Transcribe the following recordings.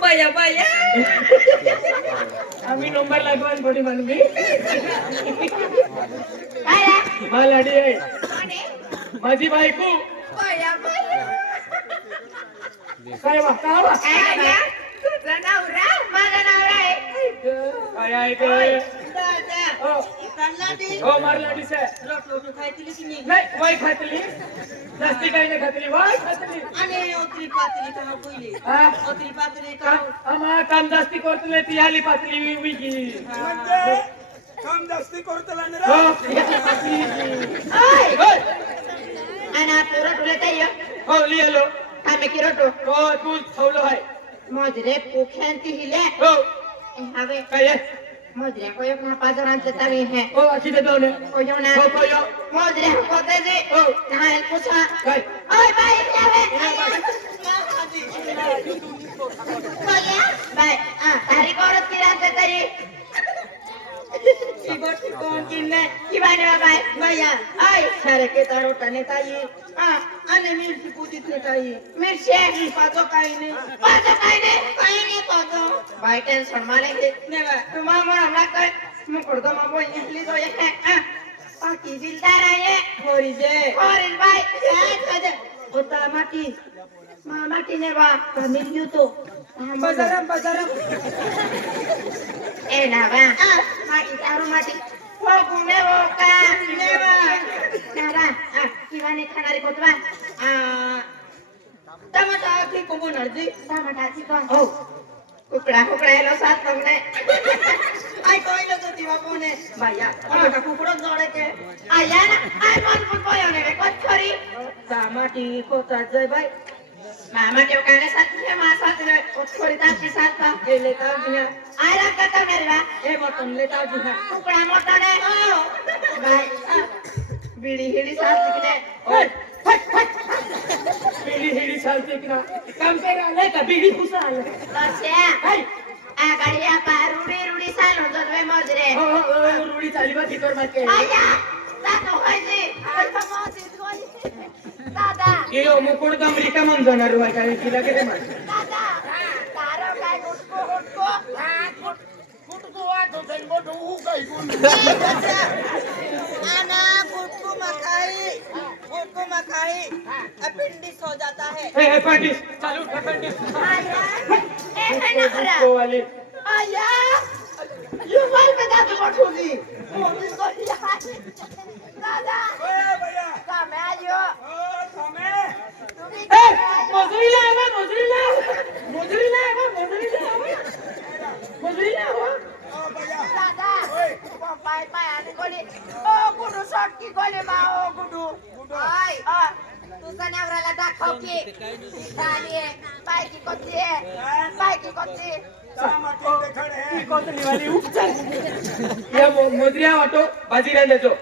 बाया बाया आम्ही नंबर लागवान थोडी म्हणून काय लाडी आहे माझी बायको बाया बाया काय वा का वा तुझा नवरा माझा नवरा आहे काय आहे ते हो मारला दिसे लोटू खायतली की नाही नाही वाई खातली जास्ती काही नाही खातली वाई खातली आणि ओत्री पातळी का पहिली हा ओत्री पातळी का आम्हा काम जास्ती करतले ती आली पातली विकी म्हणजे काम जास्ती करतला ना हो ओय ana pura tule tayo हो लिहिलो kami kiroto हो तू ठेवलो आहे modre pukhenti hile हो have काय आहे modre koyo na pajaran se tami hai हो अशी देतो ने koyo na हो कोयो modre kote de हो nahan pucha काय oy bhai bhai bhai tari korat kiran se tayi Iboti kon kinne kibane bhai bhaiya ay sare ke taro tane tayi ane mirchi pudit ne tayi mirchi pato kaine pato bhai tension malenge neva tuma mara hamla kai mukurdo mabo ihli do ye paki dildar aye horis bhai kaje ota mati mati neva kamil yuto bazaram nava mati taro mati Pogune boka neva nava kibane khanari kotba tamata ki kobo narji tamata ki ko oh kukra elo sat pogune ai koilo to diwa pone bhaiya tamata kukro jore ke aya na ai man pun koyone re kochori tamati kota jai bhai mama ke kane satya ma satya kochori ta ki satta ke leta diya ai ra kata merwa e moton leta diya kukra motone bhai bidi hidi sat likne ओय बीडी हिडी चालते की ना काम काय आलाय का बीडी कुसा आलाय Tasya, agariya pa rudi sal ho jodbe mojre. हो रुडी चाली बा तिकर माके Aya, tato hoyse. Alfa mojit goli. Dada, ए ओ मुकुड अमेरिका मन जाणार रुवा काय तिला के मा dada. Taro kai gutko. कुठतो वाटो जन्म डोऊ काय कोण Ana gutko makai. Appendix हो जाता है. ए पंडित चालू पंडित Aya, nahra. को वाले Aya, you mal beta tu botuli. Mojit goli. Dada, ओए भैया kame ayo. ओ थांबे Tumi ए मजुरीला आवा मजुरीला ओ भैया Dada, pai ani goli. Oh, kudu sakti goli ma oh kudu. Ay, tusa navraला दाखव की. साली बायकी कोणती? सामाटे देखणे ती कोणती वाली उपचार या मजुरिया वाटो बाजी रान देजो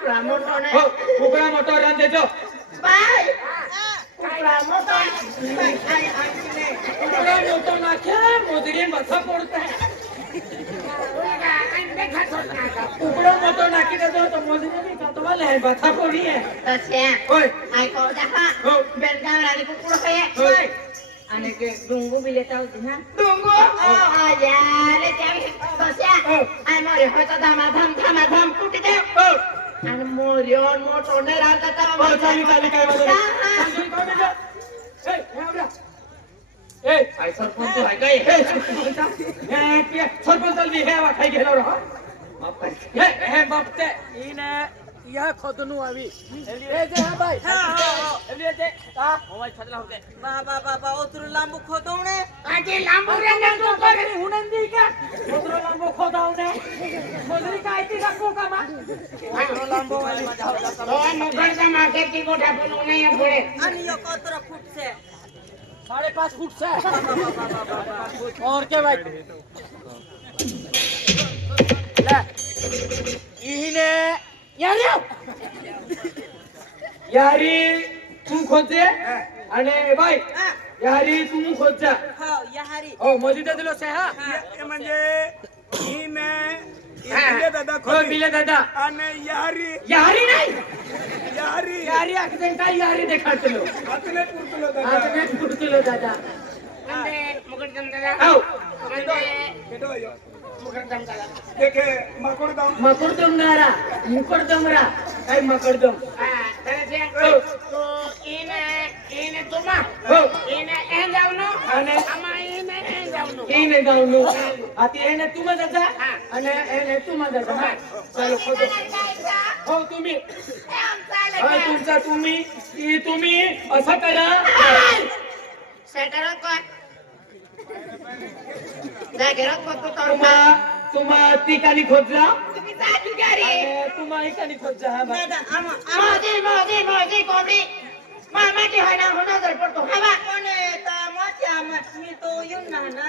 Pramoto ne. हो कुकरा मोटो रान देजो Bai. Pramoto. Ay, कुकरा मोटो नाखे मजुरी माथा पडते कुकरा मोटो नाकी देजो तो मजुरी का तो वाले माथा पडी है Tasya. ओय Ay ko daha. हो Belgam rani kukuro kaya. ओय Ane ke dungu bileta uti ha. Dungu. Aya, le jabi. Tasya. Ay more hoita dham kuti de. Ane morion moto ne rata ta. हो चाली काय वाले ए आवडा ए Ay sarpon to hay kai. हे सरपंच चालली हे वा खाई गेलो रे हे बापते इने या खोदनु आवी ए जे हा भाई एवली ते का मोबाईल छडला होते बाबा उतरू लांबू खोदवणे. आजे लांबू रे तू करे हुनंदी का उतरो लांबू खोदावने मजुरी काय ती का कामा उतरो लांबू वाली मुघलचा मार्केट की गोठा बनवणे या पुढे. आणि यो कोतरा फुटसे. 5.5 फुट से और के भाई ले इने यारी तू खोदे आणि बाई यारी तू खोदजा हो याहारी. हो मजिदा दिलो से हा हे म्हणजे ही ने इले दादा हो खोली बिले दादा आणि यारी यारी नाही यारी यारी ऍक्सिडेंट काय यारी देखातलो आतले पुरतलो दादा आज मी फुटलो दादा मुकरदम दादा औ केटो आयो मुकरदम दादा देखे माकोड़ दाम मकरदम नारा मुकरदमरा काय मकरदम दादा जे औ तो ઈને तुमा औ ઈને એ જાવનો અને આમાં ઈને એ જાવનો એને ગાવનું આથી એને तुम दादा અને એને तुम दादा हा ચાલો ખોદો हो तुम्ही हा तुमचा तुम्ही की तुम्ही असं करा सेटरत कोण जागेरत कोण तू तुम्हा तुम्हा ठिकाणी खोदला तुम्ही जा तुझ्यारी आणि तुम्हा ठिकाणी खोदजा हा बा. मोदी कोंबडी मामाची होणार होणार पडतो हवा कोणी येता माती आम्हा मी तो येऊन ना ना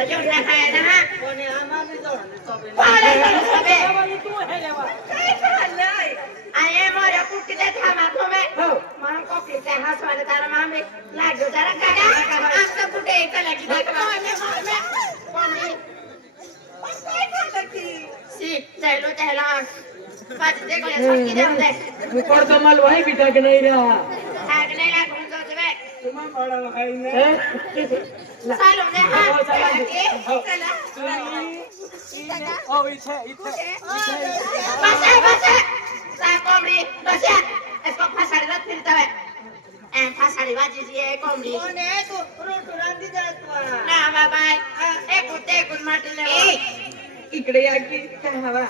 येऊन टाकायला हा कोणी आम्हा मी जाऊन सोबे पाले तू हे लेवा काय चाललंय आये मोऱ्या कुठे थांबा तुम्ही हो म्हणून कोकलीच्या हसवाले तारा मामे लागो जरा गाड्या आमचं कुठे चला की चलो चला पाच देखो सटकी दे दे मुकरदम माल वही बिठा के नहीं रहा भागने ला घूम जाओ बे तुम्हा बाळा आहे ना चालू दे हा हो, चला. चला ओ इथे बस बस सा कोंबडी बस इसको फसाडीला फिरतावे ए फसाडी वाजी ये कोंबडी कोणी तू रोट रांदी जात ना बाबा एक माटले इकडे या की काय हवा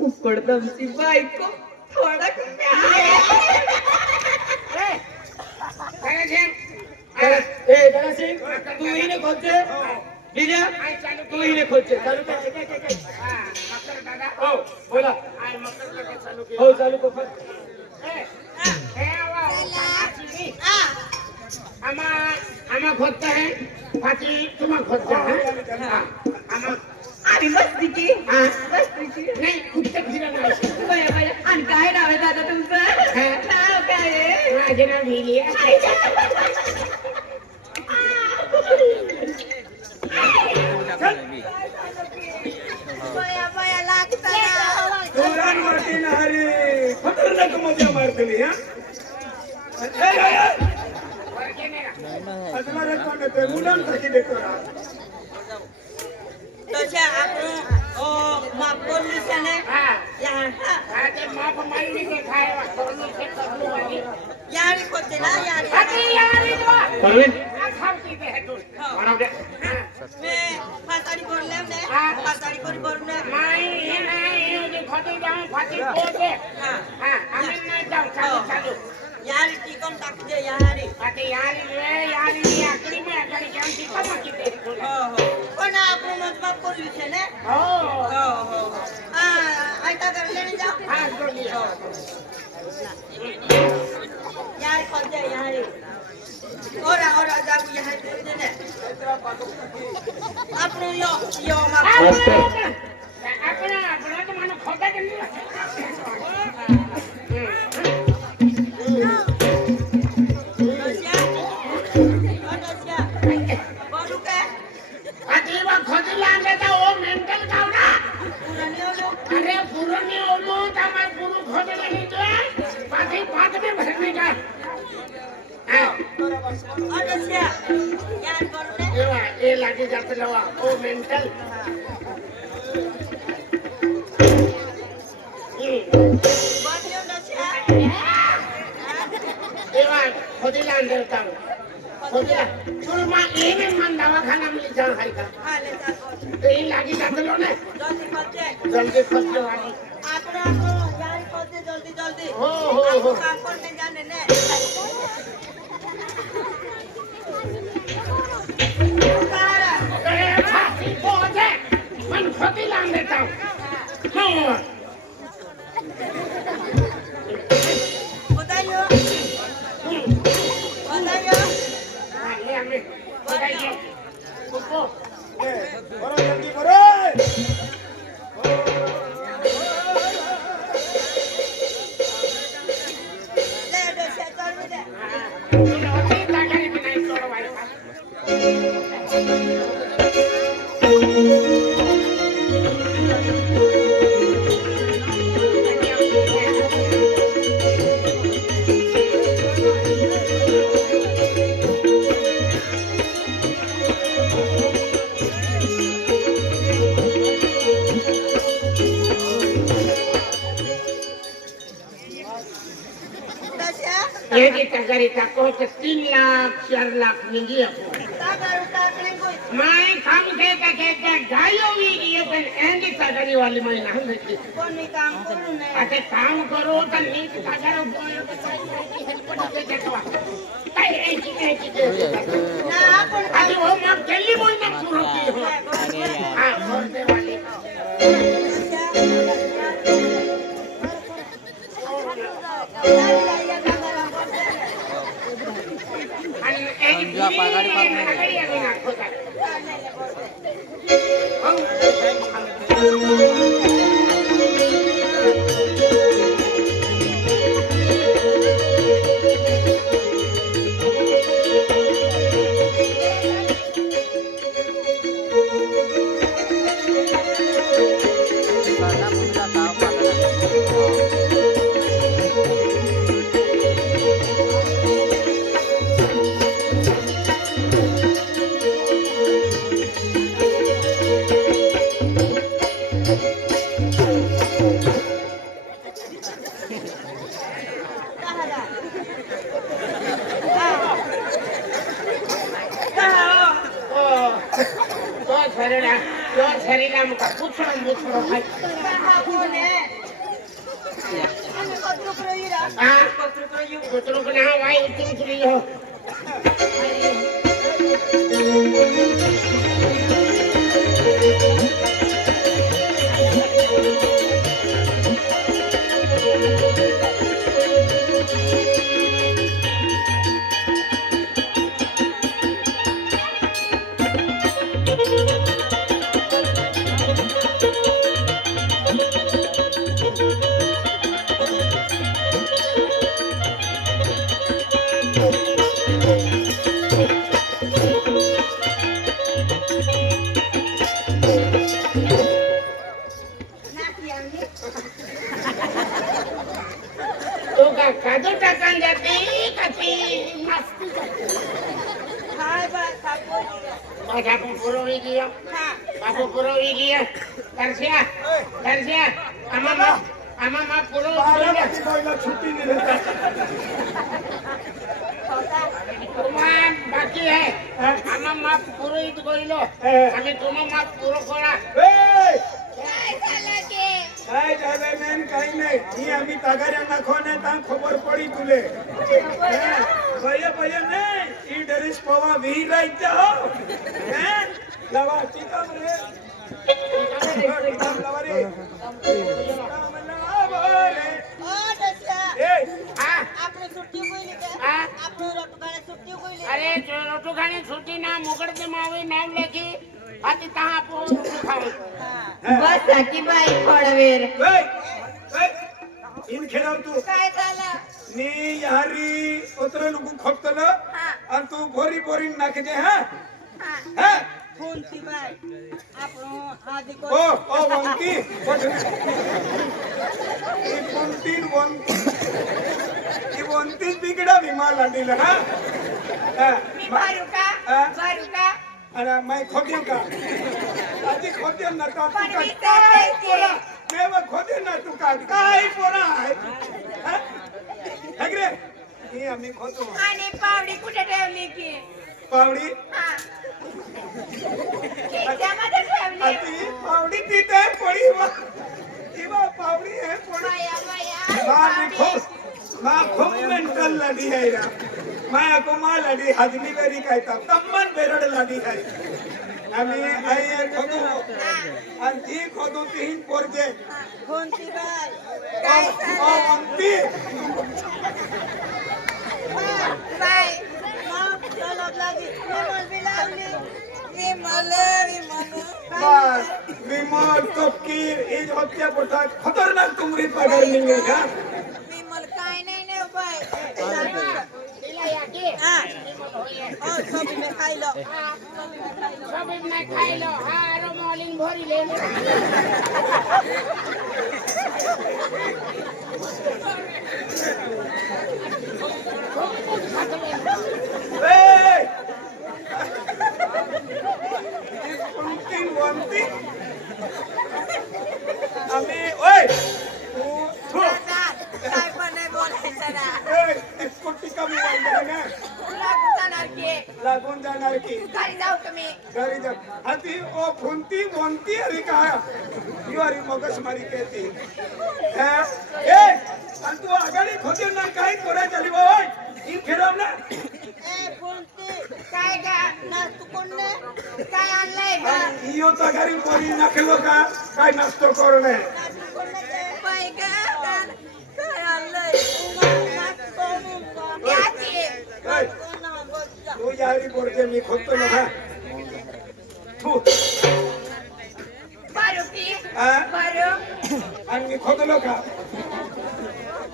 उकडदमची बायको थोडा कुठे ए दादा सिंग तू हिने खोदते दिल्या तू हिने खोदते चालू कर हो बोला हो चालू कर आम्हा खोदता है बाकी तुम्हा खोदता है आणि मस्तीची मस्तीची नाही कुठे फिरणार बाया बाया आणि काय नाव आहे दादा तुमचं नाव काय आहे माझे नाव भिली बाया बाया लागतात जोरान मारती ना अरे खतरनाक मजा मारतली हा अजून रचना ते मुलांसाठी देखो तसे आपण माफ करू शाने यारी कोते ना यारी मे फाताडी बोलले ने फाताडी कोण बोलले यारी टिकन टाक दे यारी हो हो पण आपण मत माफ करू शाने हो हो ऐका करले ने जाओ यारी कोते यारी ओरा जाऊ यारी कोते ने आपण यो माफ अरे पुरानी ओलो तमार पुरु खोदे नहीं तो पाथी पाथ में भरने का ये लागे जाते लवा ओ मेंटल एवा खोदीला अंदर ताऊ खोदीला तुम मां एने मन दवाखाना में जा है का तो ये लागे जाते लो ने जल्दी फस जाओ जल्दी हो काम करने जाने ने अरे फाटी खोदे मन खोदीला अंदर ताऊ हाँ बताइयो ले हमें बताइए उसको करो जल्दी करो ले दे से कर दे Thank you. पगारी टाको तो 3 लाख 4 लाख मिली आपको मैं काम करता कहता गायो भी ये पण एंडी पगारी वाली महिना हम देखी अरे काम करो तो नीट पगार हेल्प पडते देतो काय ऐकी अरे वो मग जल्दी बोल ना पूरा की हो हां बोलते वाली समजा पगारी पाहिजे बाकी है आमा माप पुरोहित कइलो आम्ही तुम्हा माप पुरो करा काय झालं मेन काही नाही ही आम्ही तागाऱ्यांना खोने ता खबर पडी तुले भय भय नाही ही डरेस पवा विही राहायचं हो लवा चिकम रे चिकम लवा रे अरे रोटू खाने छुट्टी ना मुकड़ते मावे नाम लेके आती तहा पोळ खाऊ बस की बाई थोडवेर इन खेळाव तू काय झालं नी यारी उतर नको खपतल आणि तू भोरी भोरी नाखजे हा हा कोणती बाई आपण आधी ओ वंती ही वंती बिगडा विमाल आणला हा मी मारू का अरे मैं खोदियो का आधी खोदियो ना का तू पण मी का चालते. देव खोदे ना तू का काय पोरा आहे हगरे ही आम्ही खोदू आणि पावडी कुठे ठेवली की पावडी खिशामध्ये ठेवली आती पावडी तिथे पडी वा इवा पावडी है पोरा माँ खूब मेंटल लड़ी है यार मैं को माँ लड़ी हजमी बेरी कहता तम्मन बेरड़ लड़ी है अभी आई है खोदू अंती खोदू तीन पोरजे कोणती बाई ओ अंती बाई मग तलब लागी विमल बी लावली विमल बस विमल तपकीर इज हत्या पोटा खतरनाक तुमरी पगार मिले का विमल काय नाही ने बाई तिला याके ओ सब में खाइलो सब मैं खाइलो हारो मॉलिंग भरी ले आम्ही ओय काय पण नाही बोलायचं ना कोटी कमी वाढले जाणार की घरी जाऊ तुम्ही घरी जा आधी ओ फुंती बोंती अरे का युवारी मगस मारी कहती ए आणि तू आगाडी खोदे ना काय कोरा चाली बाय ही खेळव ना ए बोलते काय गा ना तू कोण काय आणलंय गा इयो ता घरी पोरी नाखलो का काय नसतो करणे बाय गा काय आणलंय तू यारी बोलते मी खोदतो ना तू बारुकी हा बारू आणि मी खोदलो का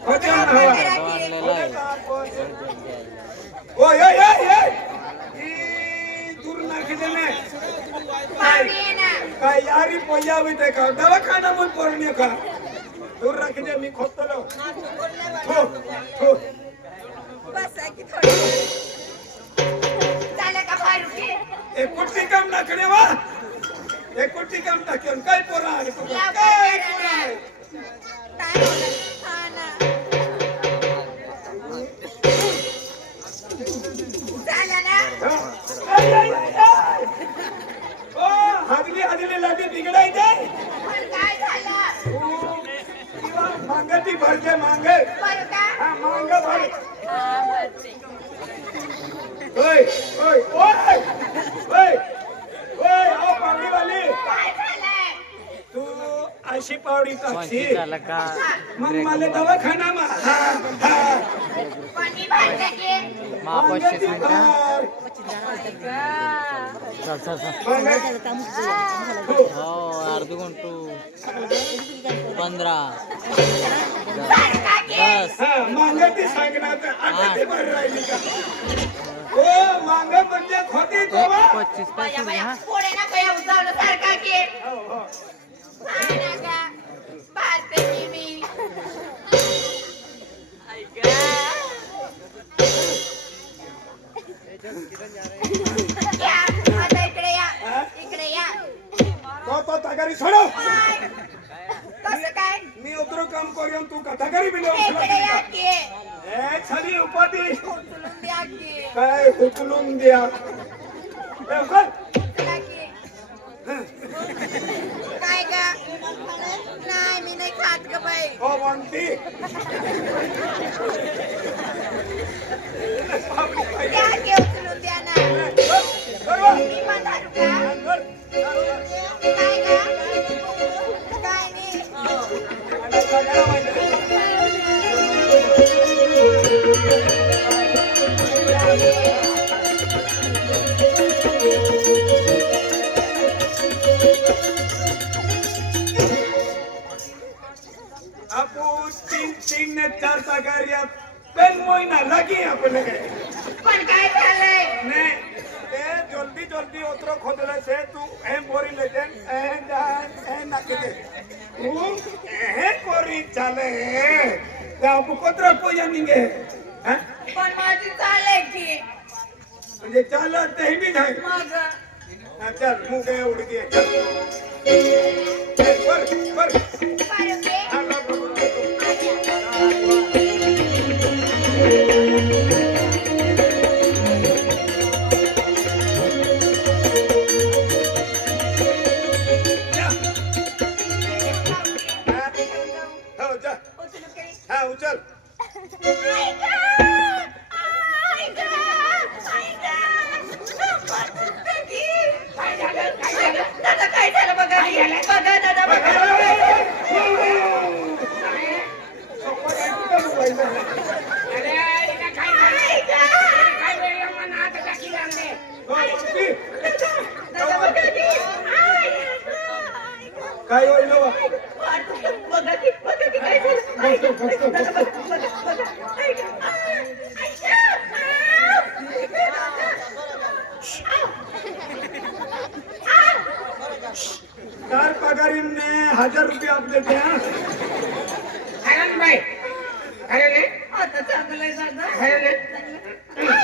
खोदलो ना हवा ओय ओय ओय ओय ई दूर नाखी देने काय यारी पोयावी ते का दवाखाना मन पोरणे का दूर राखी दे मी खोदतो थो थो बस आहे की थोडी झालं का बारुकी एक कुट्टी काम नाखणे वा एक कुट्टी काम टाकेन काय पोरा आणि तू या काय बाई, पोरा काय होणार? हा ना. झालं ना? आय आय आय ओ हागली हागली लाटी बिघडायचे पण काय झालं? किंवा मांगती भरते मांगे बरं का? हा मांग भर हा, बरं. ओय ओय ओय ओय ओय आओ पावडी वाली काय झालंय? तू अशी पावडी टाकशी का मग मला दवाखाना मा हा हा पण मी भांडते की? मांगती भर चल चल चल हो अर्धी गुंटू 15 बरं का की? 10 हा मांगती सांगणार तर आता ते भर राहिली का ओ मांग म्हणजे खोटी तोवा 25 बया, बया, पुढे ना बया उजावलं सारखा की? हो हो हा ना गा. भांडते की मी. या, आता इकडे या. हा? इकडे या. तो तगारी सोडो काय? कसं काय? मी उतरो काम करून तू कथा करी बिलो इकडे या की. ए छली उपाधी उचलून द्या की. काय उचलून द्या ए, उचल. उचला की. काय गा? नाही मी नाही खात ग बाई. ओ म्हणती द्या की उचलून द्या ना. बरोबर मी पण धरू का? काय गा? काय नाही. आपण तीन ने चार तगारियात पेन मोइना लगी अपने के पण काय झालंय? ने ए जल्दी जल्दी उतरो खोदले से तू ए बोरी ले दे ए जान ए नाके दे तू ए कोरी चले त्या पुत्र को यानिंगे हां पण माझी चालय की. म्हणजे चालत ते बी नाही मग हा, चल मुगे उड़ गए चल बर बर बारुकी. हा ला बरोबर हो जा उचलू की? हा उचल आई गा! आई गा! आई गा! बरं की. काय झालं? काय झालं? दादा काय झालं बघा की. बघा दादा बघा. आई गा! दादा बघा की. आई गा! आई गा! काय होईल बा बघा की काय झालं? आई गा! दादा बघा, बघा. आई गा! आई गा! चार पगारी में 1000 रुपये आप देते हैं हरण भाई हरण है आता चांगलं आहे दादा. हरण है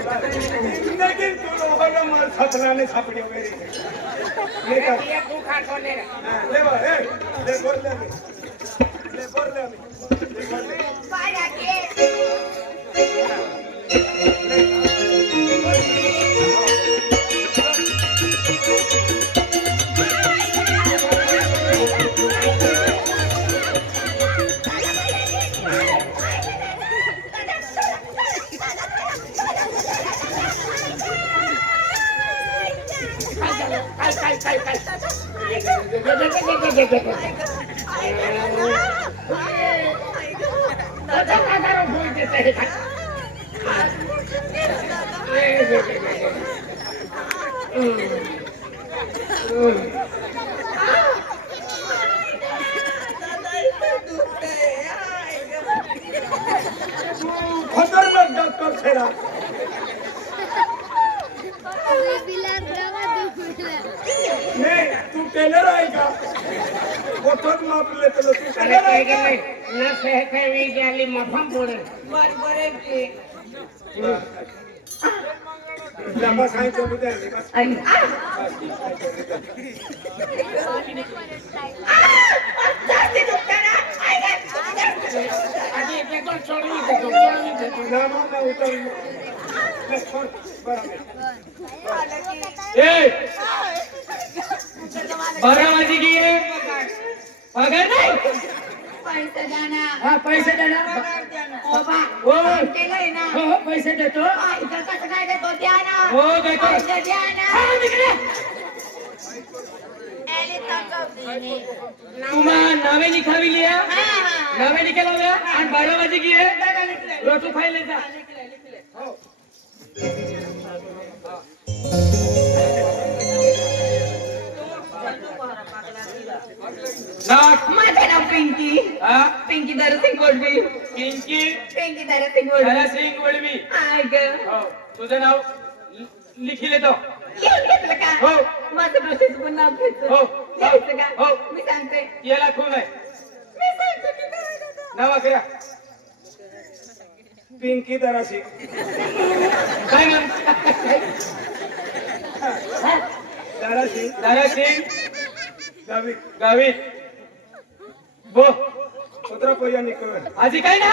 जिंदगी तू लोगों मार सपनाने छापड़ी मेरी ये कर ये तू खा खोले रे ले बा ए ले बोल ले भरले आम्ही पाय राखे. खतरनाक डॉक्टर छेडा नाही तू टेलर आहे का गोठन मापले तर तू टेलर आहे का लंबा सांगितलं मी द्यायला जास्ती दुखतं ना. बारा वाजी की आहे पगार नाही पैसे द्या ना. हा पैसे द्या ना पगार द्या ना. हो हो केलंय ना. हो पैसे देतो पैसे कसं काय देतो द्या ना. हो देतो पैसे द्या ना. हा, तिकडे. एले ताकवतीने. तुम्हा नावे लिखावी लिया हा. नावे लिखे लावल्या आणि 12 वाजे की आहे दादा लिखले. रोटू खायला जा लिखले, लिखले. हो नाक माझं नाव पिंकी. हा पिंकी दरसिंग गोडवी. पिंकी पिंकी दरसिंग गोडवी. धनसिंग वळवी हाय ग. हो तुझं नाव लिखी लेतो लिहून घेतलं का? हो. माझं प्रोसेस पण नाव घ्यायचं. हो. लिहायचं का? हो. मी सांगते. याला खून आहे मी सांगते मी करायचं. नावा करा पिंकी दराशी काय नाव दराशी धनसिंग गावी गावित बो 17 पहिला निकळ आजी काय ना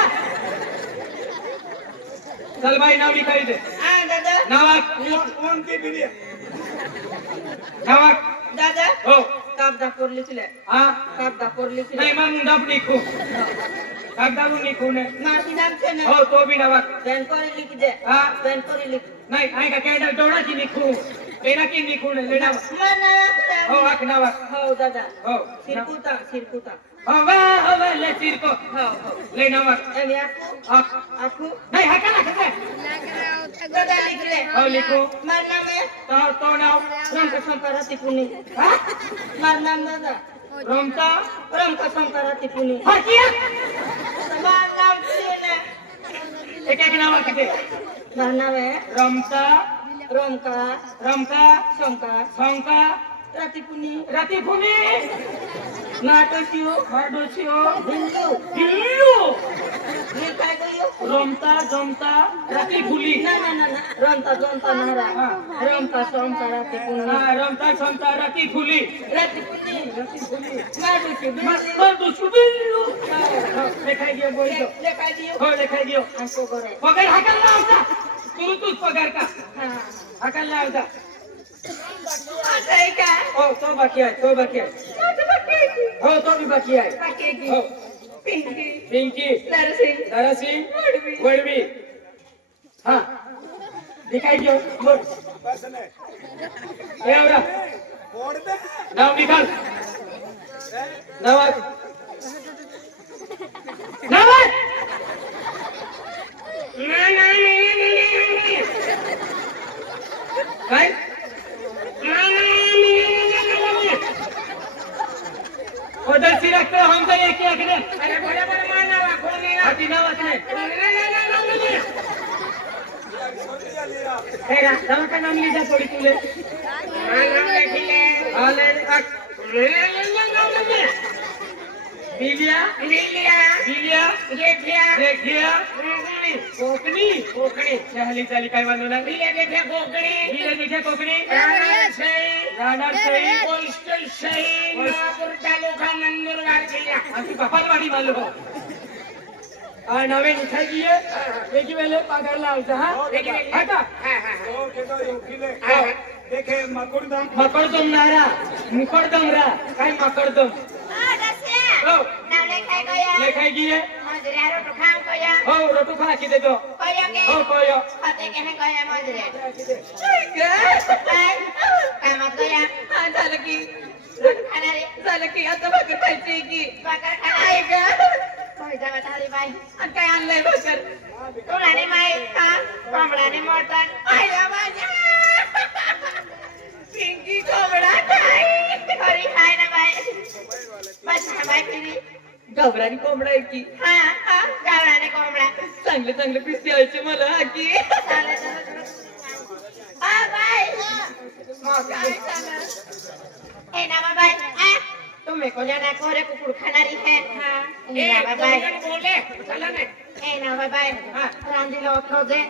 चल बाई नाव लिखाई दे हा दादा. नावाक कोणती बिली नावाक दादा हो कागदापूर लिखले. हा कागदापूर लिखले. नाही मग डाब लिखू कागदारू लिखू ने माझी नाम છે ને. हो तो बी नावाक બેનકોરી લીખી દે. હા. બેનકોરી લીખ. नाही आहे का काय डोळाची लिखू पेना की लिखू ने लेना મારા हो आख नावाक हो दादा. हो સિરકુતા સિરકુતા. हो वा हो ले चिरको हो हो. ले नावाक એની આખું आख આખું नाही हाका ना कसं દાદા લીખલે. हो लिखू મારું નામ હે तो नाव રમકા શંકરા તિપુની. हा મારું નામ દાદા रमता રમકા શંકરા તિપુની. हाकिया મારું નામ છે ને. एक एक नावा किती મારું નામ હે रमता રમકા रमका શંકર संका રાતિપુની. रातीफुनी માટોશિયો माडोशियो હિન્દુ हिल्लू લીખાઈ ગયું. रमता जमता रातीफुली ના ના ના ના. રમતા જમતા નારા. હા. રમતા શંકર રાતિપુની. हा रमता संता रातीफुली રાતિપુની. માટોશિયો બિલ્લી. माडोशियो बिल्लू लेखाय गयो बोलतो લેખાઈ ગયું. हो लेखाय गयो આંખો કરે. पगार हाकल लावता तूच पगार का હા. हाकल लावता असं आहे का? हो तो बाकी आहे तो बाकी आहे माझं बाकी आहे की? हो तो भी बाकी आहे बाकी आहे की? हो पिंकी, पिंकी नरसिंग, धरसिंग वडवी. वळवी हा लिखाई गयो बोल बस नाही हे आवरा बोर्ड दे नाव निकाल नावात नावात काय पदरची रक्त हमचा एक एक ने अरे बोला बोला मानावा कोणी ना ती नावात नाही हे रा नाव का नाम लिहिजा थोडी तुले नाव लिहिले आले बिलिया लिहिल्या बिलिया जेठ्या देखिया कोकणी चाली चाली काय वांधो ना लिहिल्या जेठ्या कोकणी बिलिया देखिया कोकणी राहणार सही पोस्ट सही नागपूर तालुका नंदुरबार जिल्हा आमची कपालवाडी मानलो नवे उठाई किए देखी वेले पगार लावचा हा आता ओ केदो योखिले देखे मकुरदम मकडदम नारा मुकडदम रा काय मकडदम हो लेखाई किए हो रोटू खा की देतो हो कोयो झालं की आता भाकर खायची की काय आणलंय भाकर पिंकी कोंबडा खाई खरी खाय ना बाय बस बाय फिरी घाबरानी कोंबडा आहे की गावराने कोंबडा चांगले चांगले पीस द्यायचे मला हा की बाय ए ना बाय तुम मेरे को जाना कोरे कुकुर खानारी है ना बाय बोले चला ना ए ना बाय रांदी लो खोजे